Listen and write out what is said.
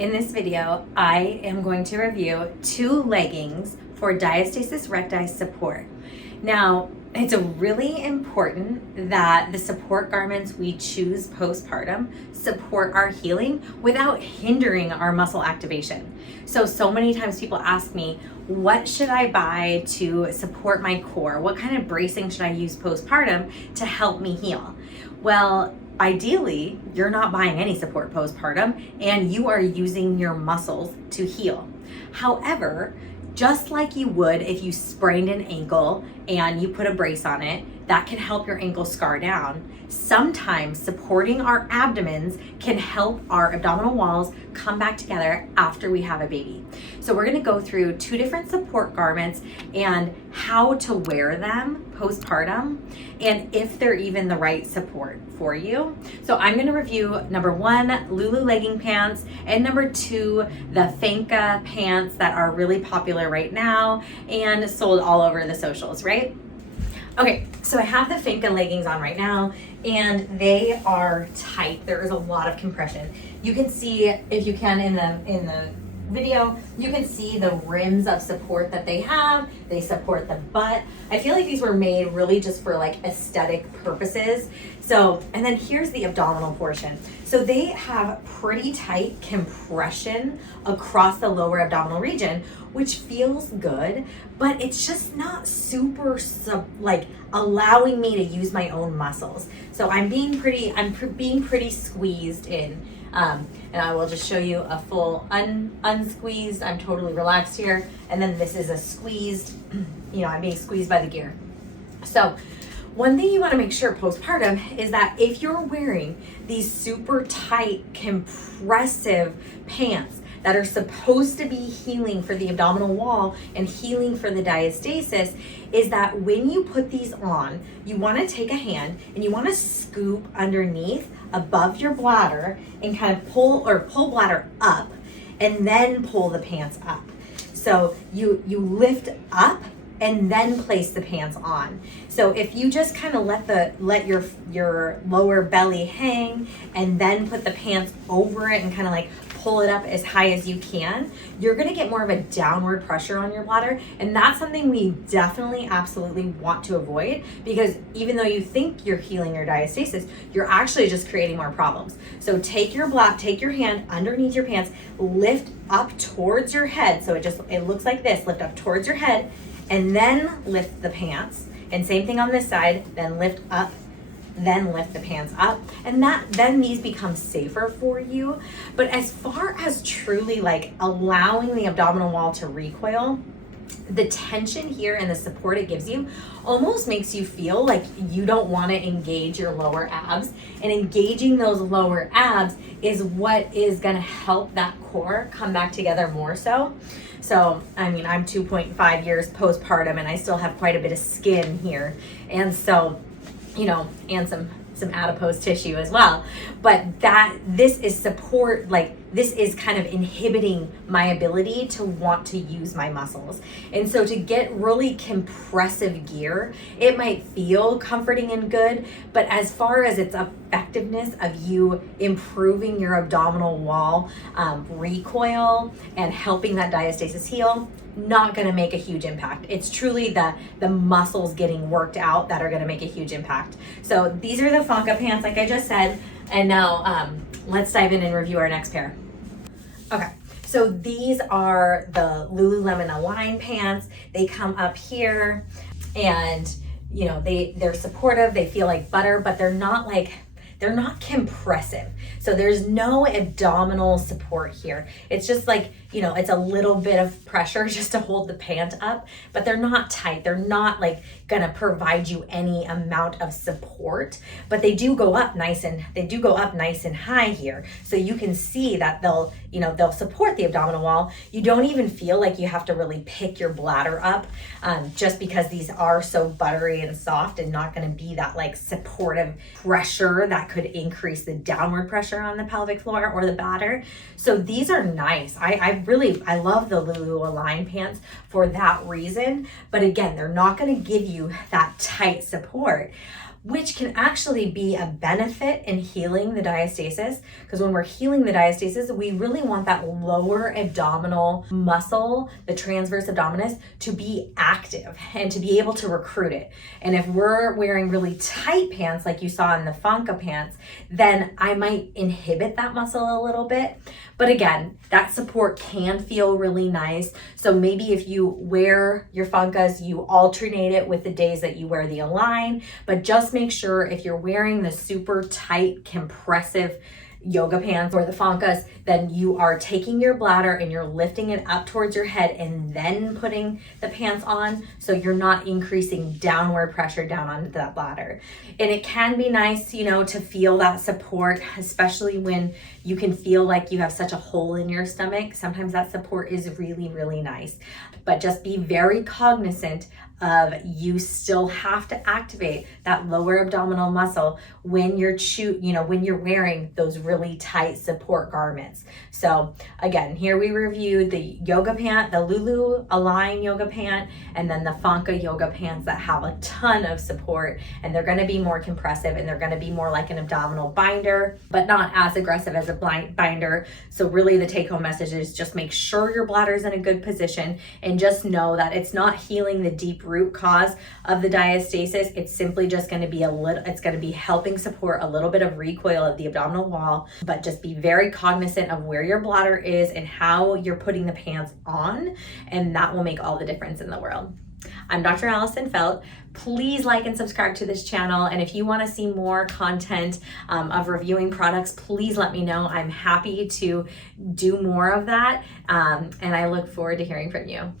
In this video, I am going to review 2 leggings for diastasis recti support. Now, it's really important that the support garments we choose postpartum support our healing without hindering our muscle activation. So many times people ask me, what should I buy to support my core? What kind of bracing should I use postpartum to help me heal? Well, ideally, you're not buying any support postpartum and you are using your muscles to heal. However, just like you would if you sprained an ankle and you put a brace on it, that can help your ankle scar down. Sometimes supporting our abdomens can help our abdominal walls come back together after we have a baby. So we're gonna go through 2 different support garments and how to wear them postpartum and if they're even the right support for you. So I'm gonna review number 1, Lulu legging pants, and number 2, the Fanka pants that are really popular right now and sold all over the socials, right? Okay, so I have the Fanka leggings on right now and they are tight. There is a lot of compression. You can see, if you can in the video, you can see the rims of support that they have. They support the butt. I feel like these were made really just for like aesthetic purposes. So, and then here's the abdominal portion. So they have pretty tight compression across the lower abdominal region, which feels good, but it's just not super like allowing me to use my own muscles. So I'm being pretty squeezed in. And I will just show you a full unsqueezed. I'm totally relaxed here. And then this is a squeezed, I'm being squeezed by the gear. So one thing you want to make sure postpartum is that if you're wearing these super tight compressive pants that are supposed to be healing for the abdominal wall and healing for the diastasis, is that when you put these on, you want to take a hand and you want to scoop underneath above your bladder and kind of pull bladder up and then pull the pants up. So you lift up and then place the pants on. So if you just kind of let your lower belly hang and then put the pants over it and kind of like pull it up as high as you can, you're gonna get more of a downward pressure on your bladder. And that's something we definitely absolutely want to avoid, because even though you think you're healing your diastasis, you're actually just creating more problems. So take your hand underneath your pants, lift up towards your head. So it looks like this, lift up towards your head and then lift the pants. And same thing on this side, then lift up, then lift the pants up, and then these become safer for you. But as far as truly like allowing the abdominal wall to recoil, the tension here and the support it gives you almost makes you feel like you don't want to engage your lower abs, and engaging those lower abs is what is going to help that core come back together more so. So, I mean, I'm 2.5 years postpartum and I still have quite a bit of skin here. And so, and some adipose tissue as well. But this is support, like this is kind of inhibiting my ability to want to use my muscles. And so to get really compressive gear, it might feel comforting and good, but as far as its effectiveness of you improving your abdominal wall recoil and helping that diastasis heal, not going to make a huge impact. It's truly the muscles getting worked out that are going to make a huge impact. So these are the Fanka pants, like I just said. And now let's dive in and review our next pair. Okay, so these are the Lululemon Align pants. They come up here and they're supportive. They feel like butter, but they're not compressive. So there's no abdominal support here. It's just like, it's a little bit of pressure just to hold the pant up, but they're not tight. They're not like gonna provide you any amount of support, but they do go up nice and high here. So you can see that they'll support the abdominal wall. You don't even feel like you have to really pick your bladder up, just because these are so buttery and soft and not gonna be that like supportive pressure that could increase the downward pressure on the pelvic floor or the bladder. So these are nice. I love the Lulu Align pants for that reason. But again, they're not going to give you that tight support. which can actually be a benefit in healing the diastasis, because when we're healing the diastasis, we really want that lower abdominal muscle, the transverse abdominis, to be active and to be able to recruit it. And if we're wearing really tight pants like you saw in the Fanka pants, then I might inhibit that muscle a little bit. But again, that support can feel really nice. So maybe if you wear your Fankas, you alternate it with the days that you wear the Align, but just make sure if you're wearing the super tight compressive yoga pants or the Fankas, then you are taking your bladder and you're lifting it up towards your head and then putting the pants on, so you're not increasing downward pressure down onto that bladder. And it can be nice, you know, to feel that support, especially when you can feel like you have such a hole in your stomach. Sometimes that support is really, really nice. But just be very cognizant of, you still have to activate that lower abdominal muscle when you're when you're wearing those really tight support garments. So again, here we reviewed the yoga pant, the Lulu Align yoga pant, and then the Fanka yoga pants that have a ton of support, and they're going to be more compressive and they're going to be more like an abdominal binder, but not as aggressive as a binder. So really the take home message is just make sure your bladder is in a good position, and just know that it's not healing the deep root cause of the diastasis. It's simply just going to be it's going to be helping support a little bit of recoil of the abdominal wall, but just be very cognizant of where your bladder is and how you're putting the pants on, and that will make all the difference in the world. I'm Dr. Allison Felt. Please like and subscribe to this channel. And if you want to see more content of reviewing products, please let me know. I'm happy to do more of that. And I look forward to hearing from you.